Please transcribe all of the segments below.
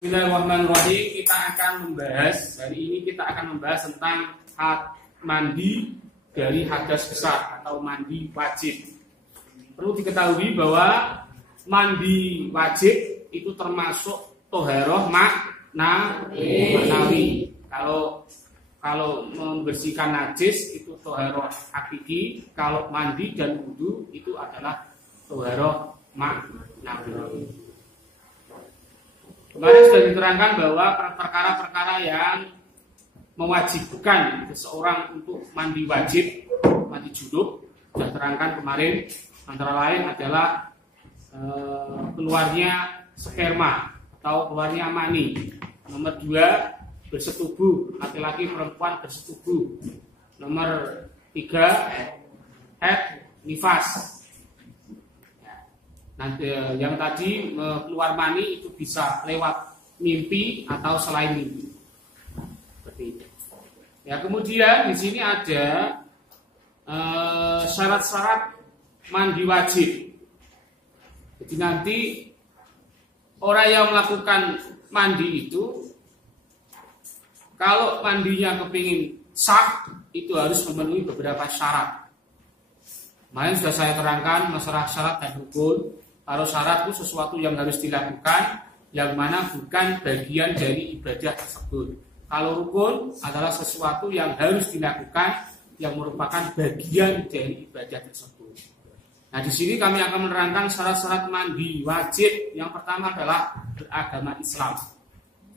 Bismillahirrahmanirrahim. Hari ini kita akan membahas tentang mandi dari hadas besar atau mandi wajib. Perlu diketahui bahwa mandi wajib itu termasuk toharoh maknawi. Kalau membersihkan najis itu toharoh hakiki, kalau mandi dan wudu itu adalah toharoh maknawi. Kemarin sudah diterangkan bahwa perkara-perkara yang mewajibkan seseorang untuk mandi wajib, mandi junub, sudah terangkan kemarin. Antara lain adalah keluarnya sperma atau keluarnya mani. Nomor 2, bersetubuh, laki-laki perempuan bersetubuh. Nomor 3, haid nifas. Nanti yang tadi keluar mani itu bisa lewat mimpi atau selain mimpi. Seperti itu. Ya, kemudian di sini ada syarat-syarat mandi wajib. Jadi nanti orang yang melakukan mandi itu kalau mandinya kepingin sah itu harus memenuhi beberapa syarat. Kemarin sudah saya terangkan masalah syarat dan rukun. Kalau syarat itu sesuatu yang harus dilakukan, yang mana bukan bagian dari ibadah tersebut. Kalau rukun adalah sesuatu yang harus dilakukan, yang merupakan bagian dari ibadah tersebut. Nah, di sini kami akan menerangkan syarat-syarat mandi wajib. Yang pertama adalah beragama Islam.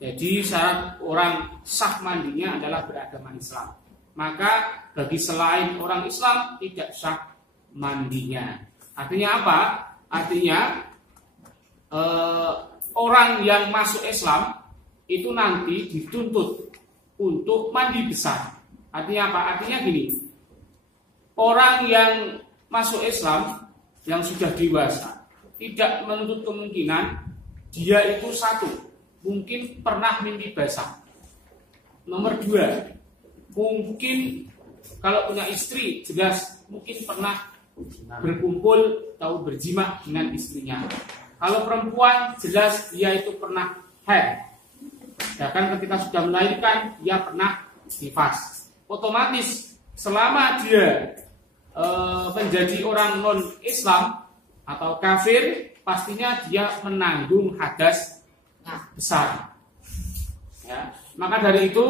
Jadi syarat orang sah mandinya adalah beragama Islam. Maka bagi selain orang Islam tidak sah mandinya. Artinya apa? Artinya orang yang masuk Islam itu nanti dituntut untuk mandi besar. Artinya apa? Artinya gini, orang yang masuk Islam yang sudah dewasa tidak menuntut kemungkinan dia itu satu, mungkin pernah mimpi basah. Nomor 2, mungkin kalau punya istri jelas mungkin pernah berkumpul atau berjima dengan istrinya. Kalau perempuan jelas dia itu pernah haid. Bahkan ketika sudah melahirkan dia pernah nifas. Otomatis selama dia menjadi orang non Islam atau kafir, pastinya dia menanggung hadas besar. Ya. Maka dari itu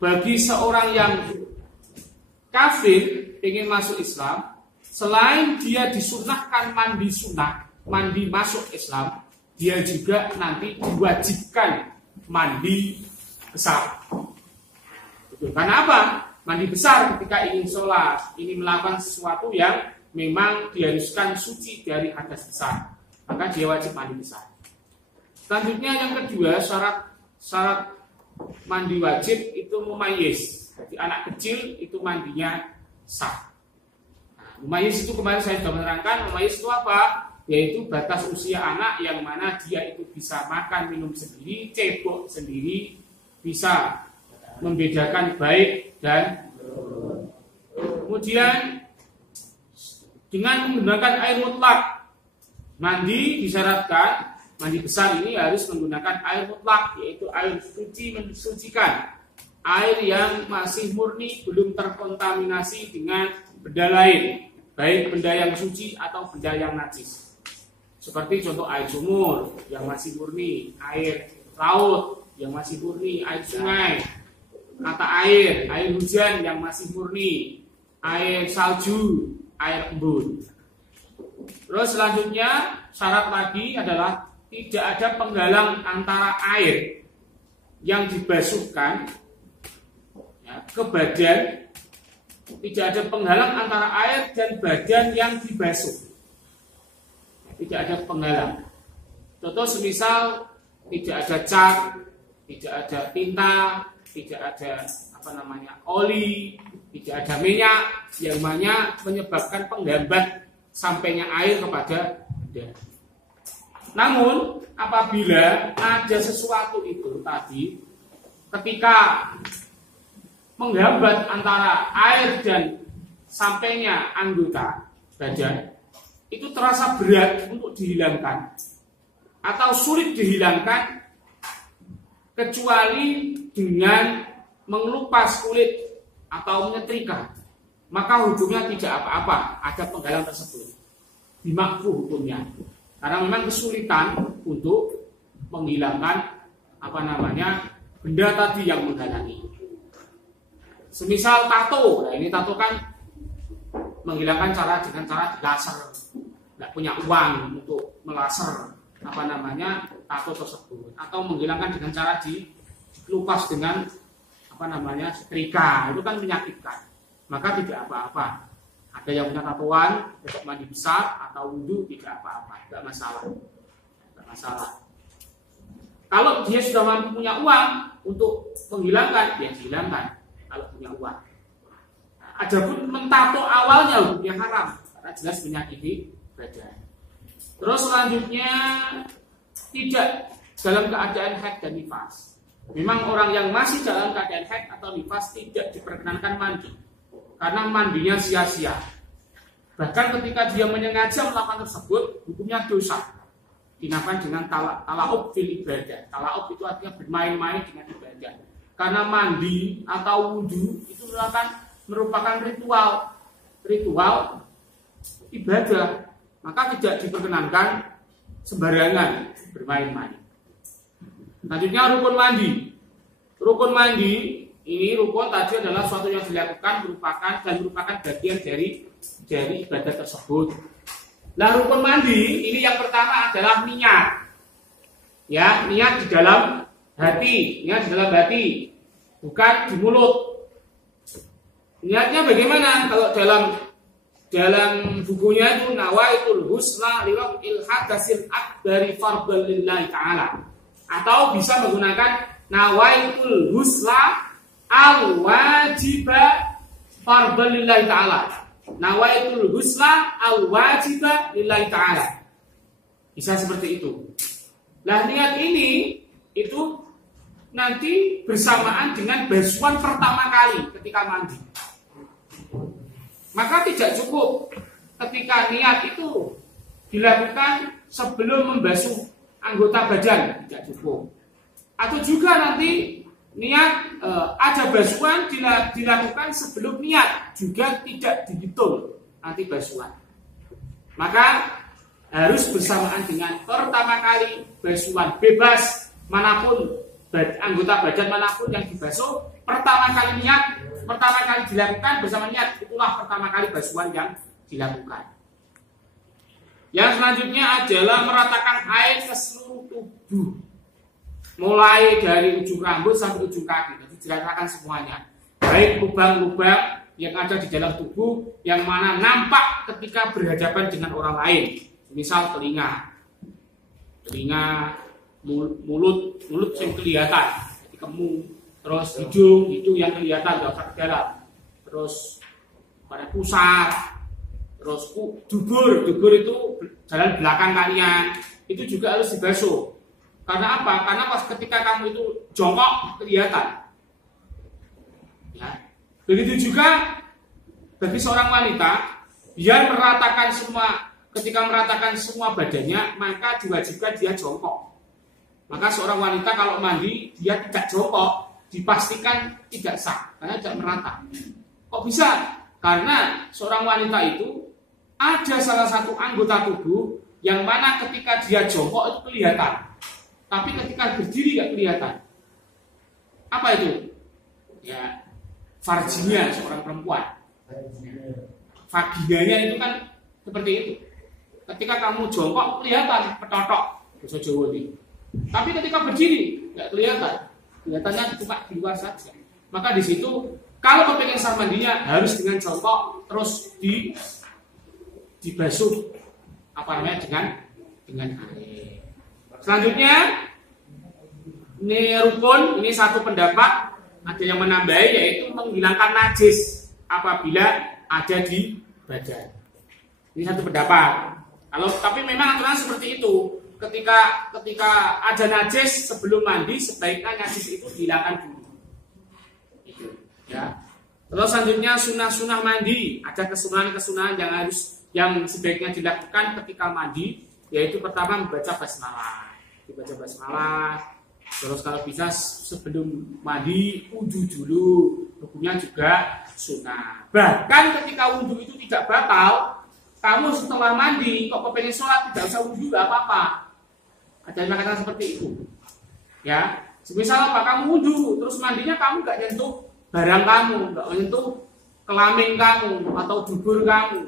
bagi seorang yang kafir ingin masuk Islam, selain dia disunnahkan mandi sunnah, mandi masuk Islam, dia juga nanti diwajibkan mandi besar. Karena apa? Mandi besar ketika ingin sholat, ini melakukan sesuatu yang memang diharuskan suci dari hadas besar, maka dia wajib mandi besar. Selanjutnya yang kedua, syarat mandi wajib itu mumayyiz. Jadi anak kecil itu mandinya sah. Mumayyiz itu kemarin saya sudah menerangkan. Mumayyiz itu apa? Yaitu batas usia anak yang mana dia itu bisa makan minum sendiri, cebok sendiri, bisa membedakan baik dan kemudian dengan menggunakan air mutlak. Mandi disyaratkan, mandi besar ini harus menggunakan air mutlak, yaitu air suci mensucikan, air yang masih murni, belum terkontaminasi dengan benda lain, baik benda yang suci atau benda yang najis. Seperti contoh air sumur yang masih murni, air laut yang masih murni, air sungai, mata air hujan yang masih murni, air salju, air embun. Terus selanjutnya syarat lagi adalah tidak ada penghalang antara air yang dibasuhkan ke badan, tidak ada penghalang antara air dan badan yang dibasuh. Tidak ada penghalang. Contoh semisal tidak ada cat, tidak ada tinta, tidak ada oli, tidak ada minyak yang mana menyebabkan penghambat sampainya air kepada benda. Namun apabila ada sesuatu itu tadi ketika menghambat antara air dan sampainya anggota badan, itu terasa berat untuk dihilangkan atau sulit dihilangkan, kecuali dengan mengelupas kulit atau menyetrika, maka hukumnya tidak apa-apa ada penggalan tersebut, dimakruh hukumnya, karena memang kesulitan untuk menghilangkan benda tadi yang menghalangi. Semisal tato, nah ini tato kan menghilangkan dengan cara dilaser, nggak punya uang untuk melaser tato tersebut, atau menghilangkan dengan cara dilupas dengan setrika, itu kan menyakitkan, maka tidak apa-apa. Ada yang punya tatoan untuk mandi besar atau wudhu tidak apa-apa, tidak masalah. Kalau dia sudah mampu punya uang untuk menghilangkan, dia hilangkan kalau punya uang. Adapun mentato awalnya hukumnya haram karena jelas menyakiti badan. Terus selanjutnya tidak dalam keadaan haid dan nifas. Memang orang yang masih dalam keadaan haid atau nifas tidak diperkenankan mandi, karena mandinya sia-sia. Bahkan ketika dia menyengaja melakukan tersebut, hukumnya dosa. Dinamakan dengan talaub fil ibadah. Talaub itu artinya bermain-main dengan ibadah. Karena mandi atau wudhu itu merupakan ritual ibadah, maka tidak diperkenankan sembarangan bermain-main. Selanjutnya rukun mandi. Rukun mandi ini tadi adalah suatu yang dilakukan merupakan bagian dari ibadah tersebut. Nah, rukun mandi ini yang pertama adalah niat. Ya, niat di dalam hati, bukan di mulut. Niatnya bagaimana? Kalau dalam bukunya itu nawaitul husna lirafil hadasil akbari fardhan lillahi ta'ala, atau bisa menggunakan nawaitul husna al wajiba fardhan lillahi ta'ala. Nawaitul husna al wajiba lillahi ta'ala. Bisa seperti itu. Nah, niat ini itu nanti bersamaan dengan basuhan pertama kali ketika mandi. Maka tidak cukup ketika niat itu dilakukan sebelum membasuh anggota badan, tidak cukup. Atau juga nanti niat ada basuhan dilakukan sebelum niat, juga tidak dihitung nanti basuhan. Maka harus bersamaan dengan pertama kali basuhan, bebas manapun anggota badan manapun yang dibasuh, pertama kali dilakukan bersama niat, itulah pertama kali basuhan yang dilakukan. Yang selanjutnya adalah meratakan air ke seluruh tubuh, mulai dari ujung rambut sampai ujung kaki. Jadi diratakan semuanya, baik lubang-lubang yang ada di dalam tubuh yang mana nampak ketika berhadapan dengan orang lain. Misal telinga, mulut yang kelihatan, kemung, terus hidung yang kelihatan gak dalam, terus pada pusat, terus dubur itu jalan belakang kalian, itu juga harus dibasuh. Karena apa? Karena pas ketika kamu itu jongkok kelihatan. Ya. Begitu juga bagi seorang wanita, dia ketika meratakan semua badannya, maka diwajibkan dia jongkok. Maka seorang wanita kalau mandi dia tidak jongkok, dipastikan tidak sah karena tidak merata. Kok bisa? Karena seorang wanita itu ada salah satu anggota tubuh yang mana ketika dia jongkok itu kelihatan, tapi ketika berdiri tidak kelihatan. Apa itu? Ya, farjinya seorang perempuan. Vaginanya itu kan seperti itu. Ketika kamu jongkok kelihatan petotok, bahasa Jawa ini. Tapi ketika berdiri nggak kelihatan, kelihatannya cuma di luar saja. Maka di situ kalau kepengen sah mandinya harus dengan jongkok, terus dibasuh dengan air. Selanjutnya ini rukun, ini satu pendapat, ada yang menambahi yaitu menghilangkan najis apabila ada di badan. Ini satu pendapat. Tapi memang aturan seperti itu. Ketika ada najis sebelum mandi, sebaiknya najis itu dihilangkan dulu. Itu, ya. Terus selanjutnya sunah-sunah mandi. Ada kesunahan-kesunahan yang sebaiknya dilakukan ketika mandi, yaitu pertama membaca basmalah. Dibaca basmalah, Terus kalau bisa sebelum mandi wudu dulu, hukumnya juga sunnah. Bahkan ketika wudu itu tidak batal, kamu setelah mandi kok pengen sholat tidak usah wudu, nggak apa-apa. Ada yang mengatakan seperti itu. Ya, semisal apa, kamu wudu terus mandinya kamu nggak nyentuh barang kamu, nggak menyentuh kelamin kamu atau dubur kamu,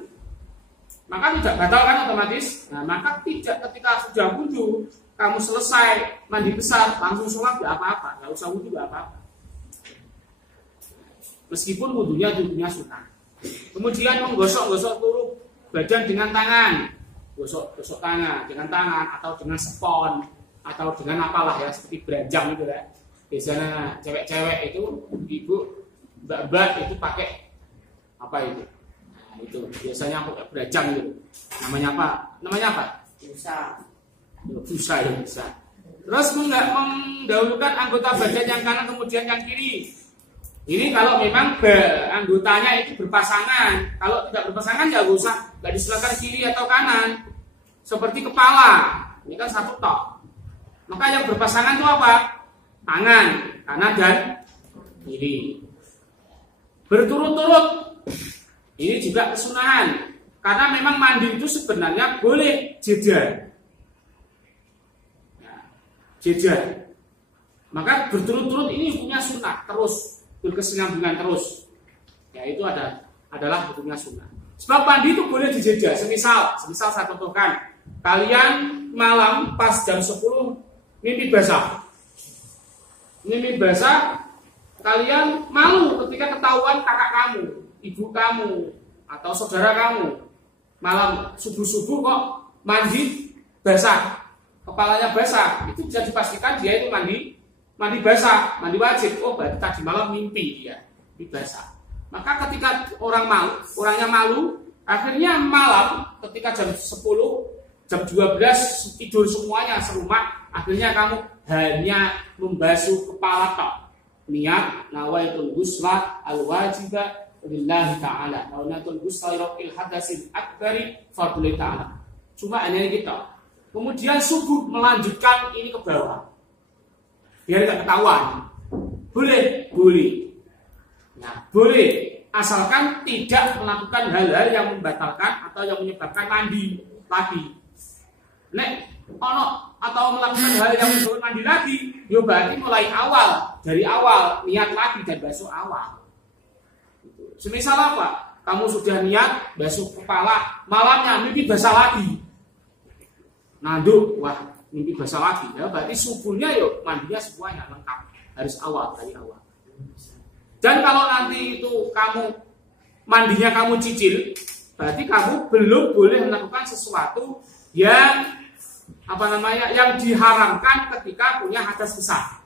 maka tidak batal kan otomatis. Nah, maka tidak ketika sudah wudu kamu selesai mandi besar langsung sholat nggak apa-apa, nggak usah wudu nggak apa-apa. Meskipun wudunya sunnah. Kemudian menggosok-gosok seluruh badan dengan tangan, gosok tangan dengan tangan atau dengan spons atau dengan apalah ya, seperti beranjang gitu ya. Biasanya cewek-cewek itu, ibu, mbak-mbak itu pakai apa itu? Nah, itu biasanya pakai beranjang gitu. Namanya apa? Busa ya, bisa. Terus mendahulukan anggota badan yang kanan kemudian yang kiri. Ini kalau memang anggotanya itu berpasangan. Kalau tidak berpasangan ya nggak disilakan kiri atau kanan. Seperti kepala, ini kan satu tok. Maka yang berpasangan itu apa? Tangan, kanan dan kiri. Berturut-turut. Ini juga kesunahan. Karena memang mandi itu sebenarnya boleh jeda. Maka berturut-turut ini hukumnya sunnah, terus berkesinambungan terus. Ya itu adalah hukumnya sunnah. Sebab mandi itu boleh dijeda. Semisal saya contohkan, kalian malam pas jam 10 mimpi basah. Kalian malu ketika ketahuan kakak kamu, ibu kamu, atau saudara kamu malam subuh-subuh kok mandi basah. Kepalanya basah, itu bisa dipastikan dia itu mandi basah, mandi wajib. Oh, berarti tadi malam mimpi dia, mimpi basah. Maka ketika orangnya malu, akhirnya malam ketika jam 10, jam 12 tidur semuanya serumah, akhirnya kamu hanya membasuh kepala tok. Niat nawaitul ghusla al-wajiba lillahi ta'ala. Nawaitul ghusla liraf'il hadatsil akbari fardhu ta'ala. Cuma hanya gitu. Kemudian subuh melanjutkan ini ke bawah, biar tidak ketahuan. Boleh. Nah, boleh asalkan tidak melakukan hal-hal yang membatalkan atau yang menyebabkan mandi lagi. Atau melakukan hal yang menyebabkan mandi lagi, ya berarti mulai dari awal niat lagi dan basuh awal. Semisal apa? Kamu sudah niat basuh kepala, malamnya mimpi basah lagi. Nanduk, wah mimpi basah lagi ya, berarti subuhnya yuk mandinya semuanya lengkap, harus dari awal. Dan kalau nanti itu mandinya kamu cicil, berarti kamu belum boleh melakukan sesuatu yang yang diharamkan ketika punya hadas besar.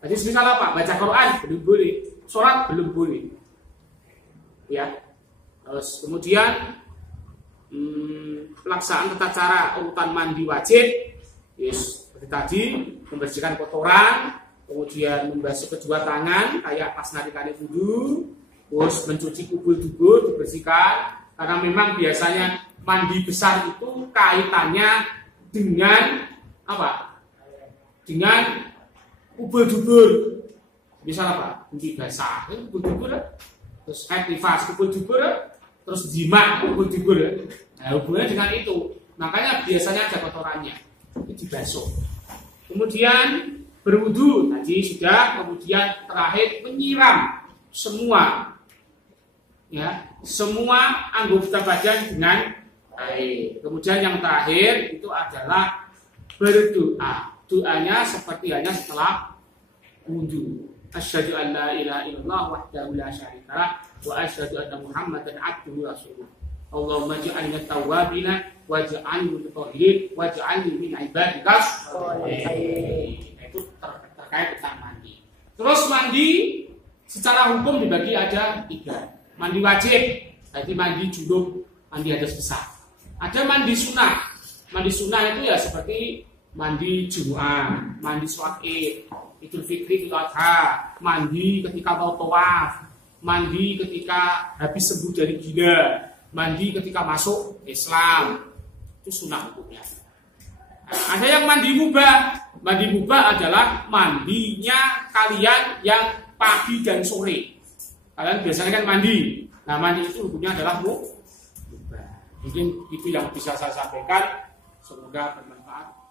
Jadi misal apa? Baca Quran belum boleh, sholat belum boleh. Ya. Terus kemudian pelaksanaan tata cara urutan mandi wajib, seperti tadi membersihkan kotoran, kemudian membasuh kedua tangan kayak pas nalikane wudu, terus mencuci kubul-kubul dibersihkan, karena memang biasanya mandi besar itu kaitannya dengan apa? Dengan kubul-kubul. Misal apa? Mandi basah, kubul-kubul, terus nifas kubul-kubul, terus jima kubul-kubul. Nah, hubungannya dengan itu. Makanya biasanya ada kotorannya. Itu dibasuh. Kemudian berwudu tadi sudah, kemudian terakhir menyiram semua anggota badan dengan air. Kemudian yang terakhir itu adalah berdoa. Doanya seperti hanya setelah wudu. Asyhadu an la ilaha illallah wahdahu la syarika lah wa asyhadu anna Muhammadan abduhu rasuluh. Allahumma ij'alna tawwabina waj'alni mutahhirin waj'alni min ibadikas sholihin. Itu terkait tentang mandi. Terus mandi secara hukum dibagi ada 3. Mandi wajib, jadi mandi junub, mandi hadas besar. Ada mandi sunnah. Mandi sunnah itu ya seperti mandi Jumat, mandi sholat Id, Idul Fitri, Idul Adha, mandi ketika mau tawaf, mandi ketika habis sembuh dari gila, mandi ketika masuk Islam. Itu sunnah hukumnya. Nah, ada yang mandi mubah. Mandi mubah adalah mandinya kalian yang pagi dan sore. Kalian biasanya kan mandi. Nah, mandi itu hukumnya adalah mubah. Mungkin itu yang bisa saya sampaikan. Semoga bermanfaat.